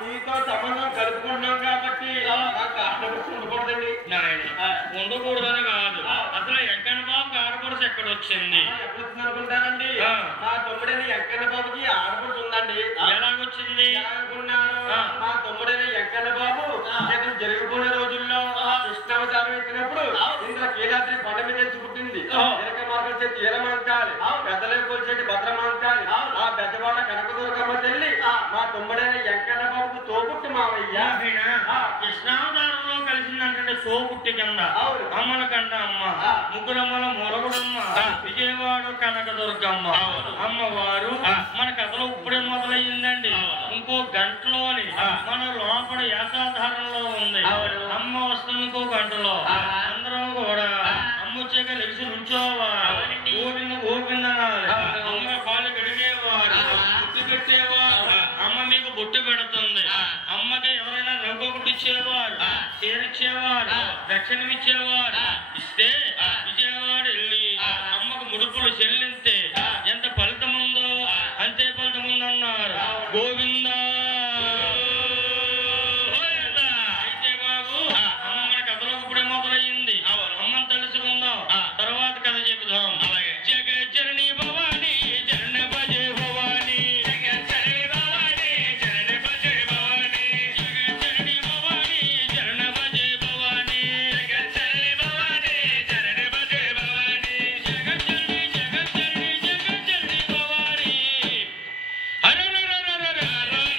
నీతో సంబంధం కలుపుకుంటున్నాం కాబట్టి నాకు ఆడపడుచు ఉండకూడదండి. ఉండకూడదని కాదు, అసలు వెంకన్న బాబుకి ఆడపడుచు ఎక్కడ వచ్చింది? ఎప్పుడు వచ్చింది అనుకుంటానండి? మా తమ్ముడైన వెంకన్న బాబుకి ఆడపడుచు ఉందండి. ఎలాగొచ్చింది అనుకున్నాను? మా తమ్ముడైన వెంకన్న బాబు ఇతను జరిగిపోయిన రోజుల్లో కృష్ణావతారం ఎత్తినప్పుడు ఇందులో కీలాద్రి కొండ మీద పుట్టింది. వెనక మార్గం చెట్టు ఈరమంకాలి, పెద్దలే కొలిచేటి భద్రమంకాలి, ఆ పెద్దవాళ్ళ కనకదుర్గమ్మ తల్లి మా తమ్ముడైన వెంకన్న బాబుకు తోబుట్టు మావయ్య. కృష్ణావతారంలో కలిసిందంటే తోబుట్టి కింద అమ్మల కండ అమ్మ, ముగ్గురమ్మల మొరగుడమ్మ, విజయవాడ కనకదుర్గమ్మ అమ్మవారు మన కథలో ఇప్పుడే మొదలయ్యిందండి. ఇంకో గంటలోని మన లోపల యాసాధారంలో ఉంది. అమ్మ వస్తుంది ఇంకో గంటలో. అందరూ కూడా అమ్మ వచ్చాక లెగిసి నుంచోవారు, ఓపిందనాలి, అమ్మ పాలు గడిగేవారు, బొట్టు పెట్టేవారు. అమ్మ మీకు బొట్టు పెడుతుంది. అమ్మకి ఎవరైనా రంగు కుట్టించేవారు, చేరిచ్చేవారు, దక్షిణమిచ్చేవారు. ఇస్తే విజయవాడ వెళ్ళి అమ్మకు ముడుపులు చెల్లిస్తే ఎంత ఫలితం ఉందో అంతే ఫలితం ఉందన్నారు. గోవింద అయితే బాబు అమ్మ మన కథలో ఇప్పుడే మొదలయ్యింది. అమ్మని తెలుసుకుందాం, తర్వాత కథ చెబుదాం. జగజ్జనని భవాని జన భజే భవాని, జగజ్జనని భవాని జన భజే భవాని, జగజ్జనని భవాని జన భజే భవాని, జగజ్జనని భవాని జన భజే భవాని, జగజ్జనని జగజ్జనని జగజ్జనని భవాని. హర హర హర హర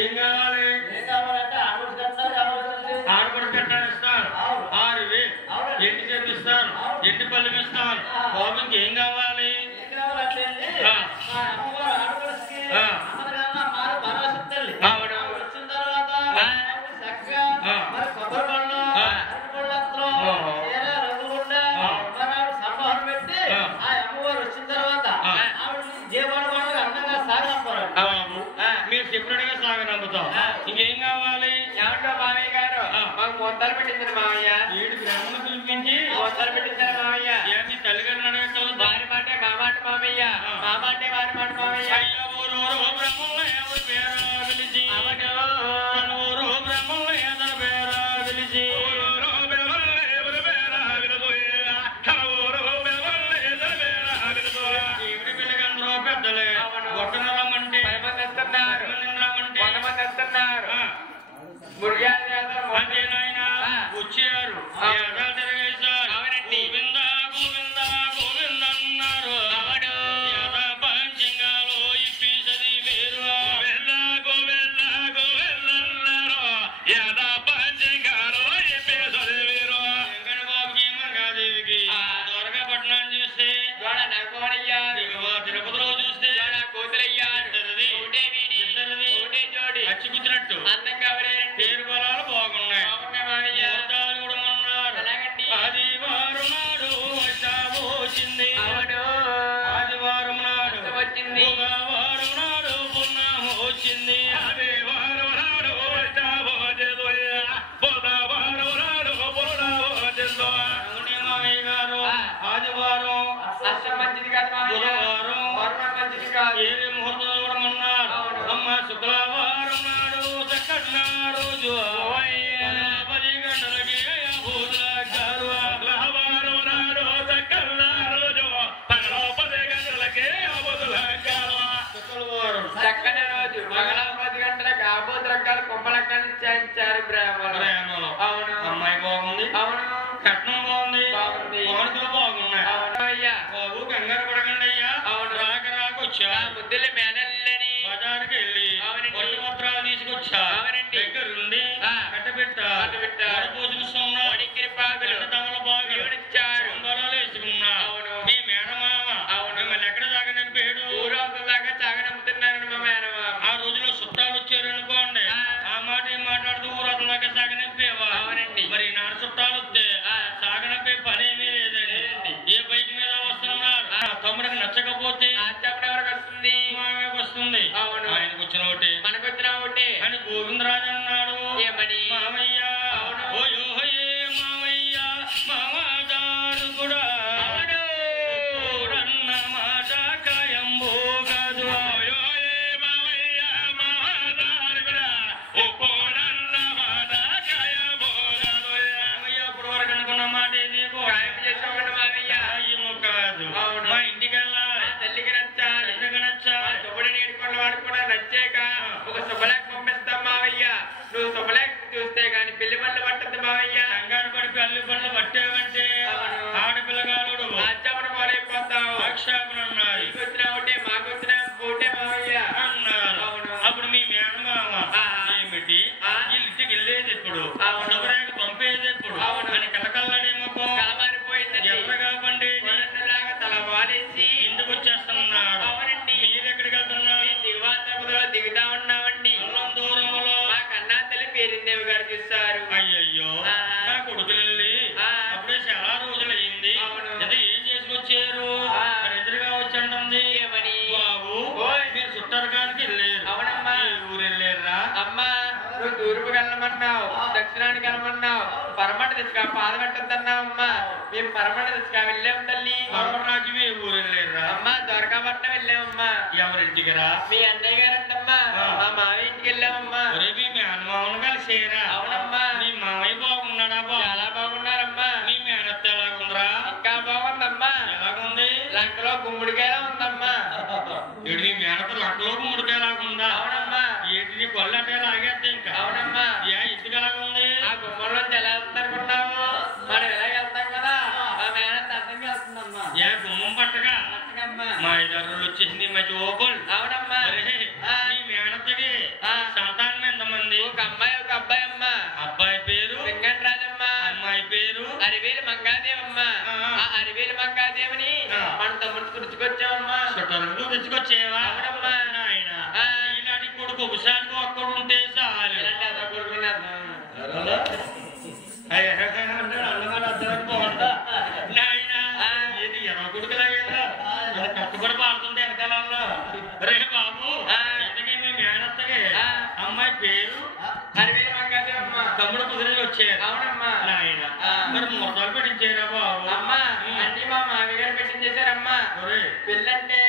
ఏం కావాలి? ఆడపడి పెట్టాలి ఇస్తాను. 6,000 ఎండి చేపిస్తాను, ఎండి పల్లెం ఇస్తాను. బాబు ఇంకేం కావాలి? మీరు చెప్పినట్టుగా సాగనంపుతాం. ఇంకేం కావాలి? ఏమంటో మామయ్య గారు మాకు మొత్తాలు పెట్టించారు మామయ్య. 7 గ్రాములు పిలిపించి మొత్తాలు పెట్టించారు మామయ్య. ఏమి తల్లిగారిని అడగటం? వారి మాటే మా మాట మామయ్య, మా మాటే వారి మాట మామయ్య. పెద్దలే గొట్టనమంటే 10 మంది వస్తున్నారు, 100 మంది వస్తున్నారు. అంటే నాయన వచ్చారు తిరగేశారు. గోవింద గోవింద గోవింద అన్నారు. పంచంగాలో ఇప్పించది వేరు. గోవింద గోవింద అన్నారు. పంచంగాలో ఇప్పించది వేరు. వెంకట బాబుకి మంగాదేవికి త్వరగా పట్టణం చేస్తే తిరుపతిలో చూస్తే అచ్చుకుచ్చినట్టు అందంగా పేరు బలాలు బాగున్నాయి. కూడా ఉన్నారు. ఆదివారం నాడు వచ్చింది, ఆదివారం నాడు వచ్చింది, బుధవారం నాడు పున్నాము వచ్చింది, ఆదివారం నాడు బుధవారం నాడు మామయ్య గారు. ఆదివారం మంచిది కాదు, బుధవారం మంచిది కాదు. ఏరే ముహూర్తం కూడా ఉన్నారు. అమ్మ శుక్రవారం నాడు చక్కటి రోజు 10 గంటలకి శుక్రవారం నాడు చక్కటి రోజు 10 గంటలకి శుక్రవారం చక్కని రోజు మగళం 10 గంటలకు ఆబోతు రకాలు కొమ్మలక్కలు చేయించారు బ్రాహ్మణులు. అవును. అమ్మాయి బాగుంది, అవును. కట్నం బాగుంది, బాగుంది, మనుషులు బాగున్నాయి. అవును అయ్యా. బాబు కంగారు పడకండి అయ్యా. అవును. రాకొచ్చా ముద్దులు మేనల్లని బజారుకి వెళ్ళి పట్టు పత్రాలు తీసుకొచ్చా. అవునండి. దగ్గరుండి కట్టబెట్టా పోసిన సున్నా తమలపాకులు ఉంగరాలు వేసుకున్నా. మీ మేనమామ మిమ్మల్ని ఎక్కడ సాగనంపాడు? ఊరంతా సాగనంపుతున్నారని మా మేనమామ. ఆ రోజులో చుట్టాలు వచ్చారనుకోండి, ఆ మాట ఏం మాట్లాడుతూ ఊరంతా దాకా సాగనంపేవా? అవునండి. మరి నాన్న చుట్టాలు వస్తే సాగనంపే పనేమీ లేదండి. ఏ బైక్ మీద వస్తున్నారు, తమ్ముడికి నచ్చకపోతే వస్తుంది, మామయ్యకు వస్తుంది. అవును. ఆయనకు వచ్చిన ఒకటి మనకు వచ్చిన ఒకటి అని గోవిందరాజు అన్నాడు. ఏమని? మామయ్య మామయ్య మామగారు కూడా మాట కాయంబో కాదు. మామయ్య మామగారు కూడా మాట కాయంబో కాదు. మామయ్య ఇప్పుడు వరకు అనుకున్న మాట ఏది ఖాయం చేసుకోండి మామయ్య. కాదు. మా ఇంటికి వెళ్ళాలి, తల్లికి నచ్చాలి, నచ్చాలి. శుభ్ర నీడుకున్న వాడు కూడా నచ్చాక ఒక శుభలేఖ పంపిస్తాం మావయ్య. నువ్వు శుభలేఖ చూస్తే గాని పెళ్లి పళ్ళు పట్టద్దు మావయ్య. కంగారు పడి పెళ్లి పళ్ళు పట్టావంటే ఆడపిల్లగాడు రాజ్యమును పోలైపోతావు. ఆక్షేపణ అన్నారు. నీకు వచ్చిన ఒకటే మాకు వచ్చిన ఒకటే మావయ్య అన్నారు. అప్పుడు మీ మేనమామ ఏమిటి ఇంటికి వెళ్ళేది ఎప్పుడు, శుభ్రేఖ పంపేది ఎప్పుడు అని కలకల్లాడే ముఖం కలమారిపోయింది. ఎర్రగా పండేలాగా తల వాలేసి ఇంటికి వచ్చేస్తున్నాడు. అవునండి. మీరు ఎక్కడికి వెళ్తున్నారు? దిగువాతములో దిగుతా ఉన్నామండి. దూరంలో మా కన్నా తల్లి పేరిందేవి గారు చూస్తారు. అయ్యయ్యో నా కొడుకులు వెళ్ళి అప్పుడే చాలా రోజులు అయింది. ఏం చేసుకొచ్చారు? ఎదురుగా వచ్చి అంటుంది. ఏమని? బాబు మీరు చుట్టారకానికి వెళ్ళారు. అవునమ్మా. ఊరు వెళ్ళారా? అమ్మా నువ్వు తూర్పు వెళ్ళమన్నావు, దక్షిణానికి వెళ్ళమన్నావు, పరమట దిశగా పాద పెట్టద్దన్నావు. అమ్మా మేము పరమట దిశగా వెళ్ళాము తల్లి. పరమరాజు ఊరు వెళ్ళారా? అమ్మా ద్వారకాపట్నం వెళ్ళామమ్మా. ఎవరింటికి రా? మీ అన్నయ్య గారంటమ్మా. మా మామయ్య ఇంటికి వెళ్ళామమ్మా. మీ అన్నమామను కలిసేరా? అవునమ్మా. మీ మామయ్య బాగున్నాడా? చాలా బాగున్నారమ్మా. మీ మేనత్త ఎలాగుందిరా? ఇంకా బాగుందమ్మా. ఎలాగుంది? లంకలో గుమ్మడికాయలా ఉందమ్మా. మీ మేనత్త లంకలో గుమ్మడికాయలాగుందా? అవునమ్మా. ఏంటి కొల్లటే లాగేస్తే ఇంకా? అవునమ్మా. ఇంటికి ఎలాగుంది? ఆ గుమ్మలోంచి ఎలా వెళ్తానుకున్నావు? మనం ఎలా వెళ్తాం కదా, ఆ మేనత్త అర్థంగా వెళ్తుందమ్మా. గుమ్మం పట్టగా మా ఇద్దరు వచ్చేసింది మంచి ఓపెన్. అవునమ్మా. మీ మేనత్తకి సంతానం అవునమ్మా అరివేలు మంగాదేవిని మన తమ్ముడు గుర్తుకొచ్చావమ్మా చుట్టాలు తెచ్చుకొచ్చేవా అవునమ్మా ఆయన ఈనాటి కొడుకు ఒకసారికి ఒక్కడు ఉంటే చాలు ఇది ఎలా కొడుకులాగా కట్టుబడి పాడుతుంటే వెనకాలలో రే బాబు ఇంతకీ మీ మేనత్తకి అమ్మాయి పేరు అరివేలు మంగాదేవమ్మ తమ్ముడు కుదిరి వచ్చారు అవునమ్మా నాయన మరి ముహూర్తాలు పెట్టించారా బాబు అమ్మా అన్ని మా మామయ్య గారు పెట్టించేశారమ్మా పెళ్ళంటే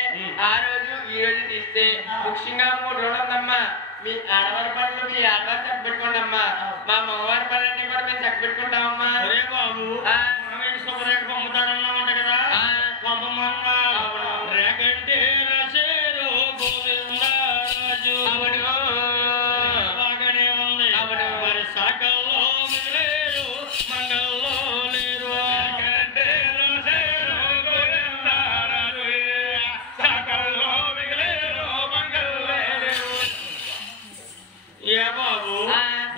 ఆ రోజు ఈ రోజు తీస్తే ముఖ్యంగా 3 రోజులు ఉందమ్మా మీ ఆడవారి పనులు మీ ఆడవారు చక్కబెట్టుకోండి అమ్మా మా మగవారి పనులన్నీ కూడా మేము చక్కబెట్టుకుంటామమ్మా ఒరే బాబు మామయ్య శుభరేఖ పంపుతానన్నా ఉంట కదా పంపమన్నా రేఖంటే రాసేరు గోవిందరాజు బాగానే ఉంది మరి సాకల్లో మిగిలేరు మంగల్లో లేరు రేఖంటే రాసేరు గోవిందరాజు సాకల్లో మిగిలేరు మంగల్లో లేరు ఏ బాబు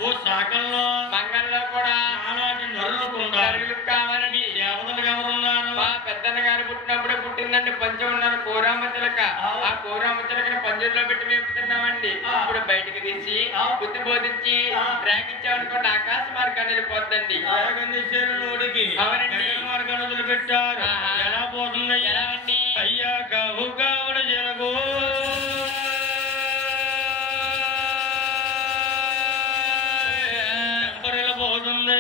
ఓ సాకల్లో మంగళలో కూడా నాలాంటి నరులు కావాలని దేవతలు ఎవరున్నారు మా పెద్దన్న గారు పుట్టినప్పుడే పుట్టిందండి పంచం ఉన్నారు కోరామ చిలక ఆ కోరామ చిలకని పంజుల్లో పెట్టి మేపుతున్నామండి ఇప్పుడు బయటకు తీసి బుద్ధి బోధించి రేగించామనుకోండి ఆకాశ మార్గాన్ని వెళ్ళిపోద్దండి అవునండి మార్గాన్ని వదిలిపెట్టారు ఎలా పోతుంది ఎలా అండి అయ్యా కావు కావున జరగో పోతుంది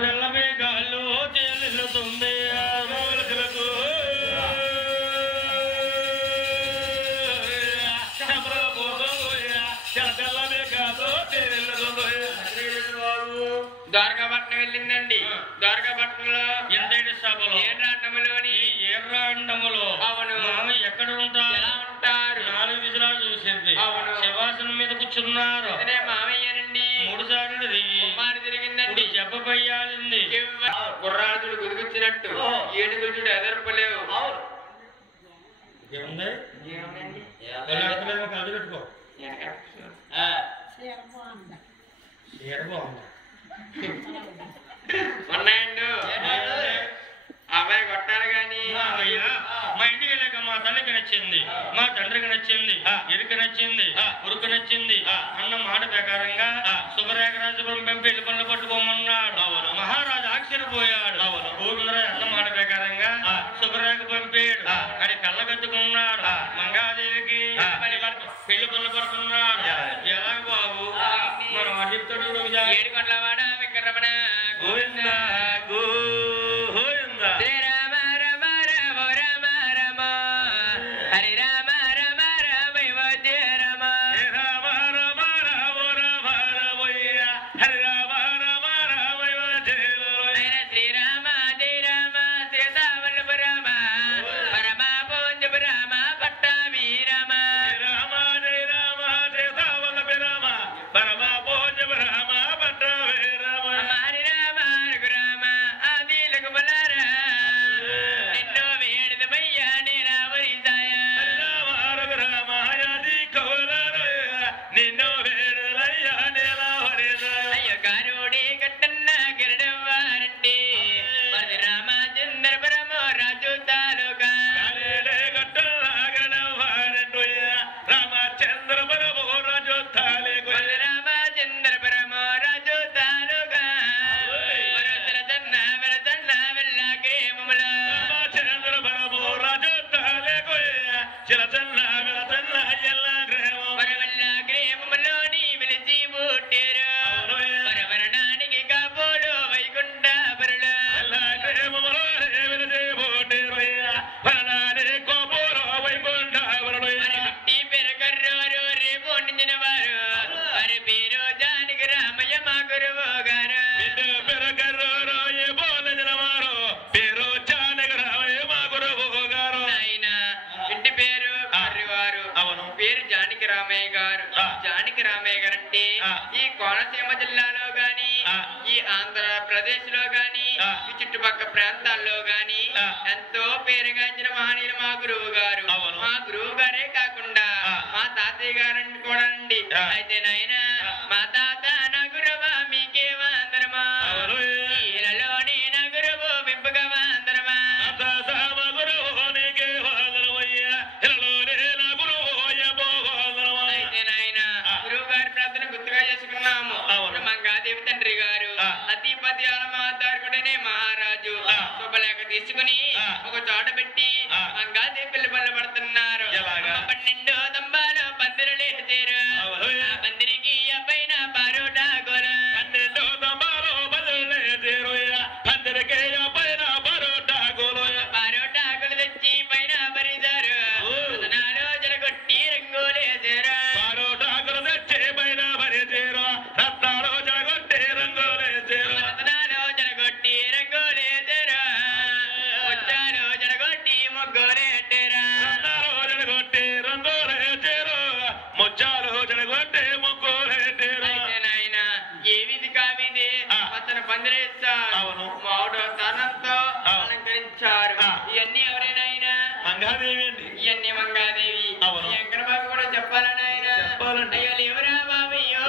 తెల్ల మేఘాలు తేలిల్లుతుంది ద్వారకాపట్నం వెళ్ళిందండి ద్వారకాపట్నంలో ఎంతటి సభలో ఏర్రాండములోని ఏర్రాండములో అవును మామయ్య ఎక్కడ ఉంటారు ఎలా ఉంటారు 4 విజులాలు చూసింది అవును శివాసనం మీద కూర్చున్నారు మామయ్యనండి 3 సార్లు దిగి కుమారు తిరిగిందండి చెప్పబయ్యాలింది గుర్రాజుడు గుదిగుచ్చినట్టు ఏనుగులు చూడు ఎదర్పలేవు ఏముంది కళ్ళు పెట్టుకో ఉన్నాయండు అబ్బాయి కొట్టాలి గాని మా ఇంటికి వెళ్ళాక మా తల్లికి నచ్చింది మా తండ్రికి నచ్చింది ఇరుకు నచ్చింది ఉరుకు నచ్చింది అన్న మాట ప్రకారంగా శుభరేఖరాజుపురం పెంపి పెళ్లి పనులు పట్టుకోమన్నాడు మహారాజు ఆశ్చర్యపోయాడు గోవిందరాజు అన్న మాట ప్రకారంగా శుభరేఖ పంపాడు అది కళ్ళగత్తుకున్నాడు మంగాదేవికి పెళ్లి పనులు పడుతున్నాడు ఎలా బాబు మనం అడిపుతాడు 7 కొండలవాడ వెంకటరమణ గోవింద గోవింద రామ రమ రమ రమ రమ హరి రామ రమ రమ వదే రమ రామ రమ రమ రమ రమయ్య హరి రామ రమ రమ వదే శ్రీరామ జయ రామ సీతావల్లభ రామ పరమ పూజ్య రామ పట్టాభి రామ రామ జయ రామ సీతావల్లభ రామ పరమ పూజ్య రామ పట్టాభి రామ హరి రామ రఘురామ ఆది లఘుబలార నిన్నో వేడిదమయ్యా నీరావరి సాయ రామ రఘురామ యాది కౌలర నిన్నో వేడులయ్య నీలావరి అయ్యో గారోడి గట్టన్న గిరడవారండి మరి రామచంద్ర పరమ రాజు తాలూకా రామచంద్ర పరమ రాజు తాలే రామచంద్ర పరమ రాజు తాలూకా వెళతన్న వెళ్ళాగ్రేమముల రామచంద్ర పరమ రాజు తాలే చిలచన్న వెళతన్న ఎల్ల గ్రహం వెళ్ళాగ్రేమములోని వెలిసి పుట్టారు వరవరణానికి కాబోలు వైకుంఠ పరులు ఎల్ల గ్రహములో వెలిసి పుట్టారు వరణాని కోపూరు వైకుంఠ వరుడు పుట్టి పెరగర్రోరు రేపు నిందిన వారు వారి పేరు జానకి రామయ్య మా గురువు గారు పెరగర్రోరు ఏ బోలజనవారు పేరు జానగరామయ్య మా గురువు గారు ఆయన ఇంటి పేరు కర్రివారు అవును పేరు జానకి రామయ్య గారు జానకి రామయ్య గారు అంటే ఈ కోనసీమ జిల్లాలో గాని ఈ ఆంధ్రప్రదేశ్ లో గాని ఈ చుట్టుపక్కల ప్రాంతాల్లో గాని ఎంతో పేరుగాంచిన మహనీయులు మా గురువు గారు మా గురువు గారే కాకుండా మా తాతయ్య గారని కూడా అండి అయితే నాయన మా తాత నా గురువా మీకే వందరమా ఈలలోని నా గురువు వింపుగా తీసుకుని ఒక చోట పెట్టి మంగాది పిల్ల పళ్ళు పడుతున్నారు. 12 దంబాలు పందిరులు వేసారు. పందిరికి పైన పరోటాకులు 12 దంబాలు పందిరులు వేసారు. పందిరికి పైన పరోటాకులు తెచ్చి పైన పరిచారు. రతనాలు జరగొట్టి రంగులు వేసారు. పరోటాకులు తెచ్చి పైన పరిచారు. రత్నాలు జరగొట్టి రంగులు వేసారు. రతనాలు జరగొట్టి రంగులు వేసారు. ముత్యాలు జరగొట్టి ముగ్గులేటారు. రత్నాలు జరగొట్టి రంగులు వేసారు. ముత్యాలు జరగొట్టి ముగ్గులేటారు. అయితే నాయన ఏ విధి కావిది అతను పందిరేస్తారు. అవును. మామిడి స్థానంతో అలంకరించారు. ఇవన్నీ ఎవరైనా మంగాదేవి అండి. ఇవన్నీ మంగాదేవి. అవును. వెంకట బాబు కూడా చెప్పాలని ఆయన చెప్పాలండి. అయ్యో లేవరా బాబయ్యో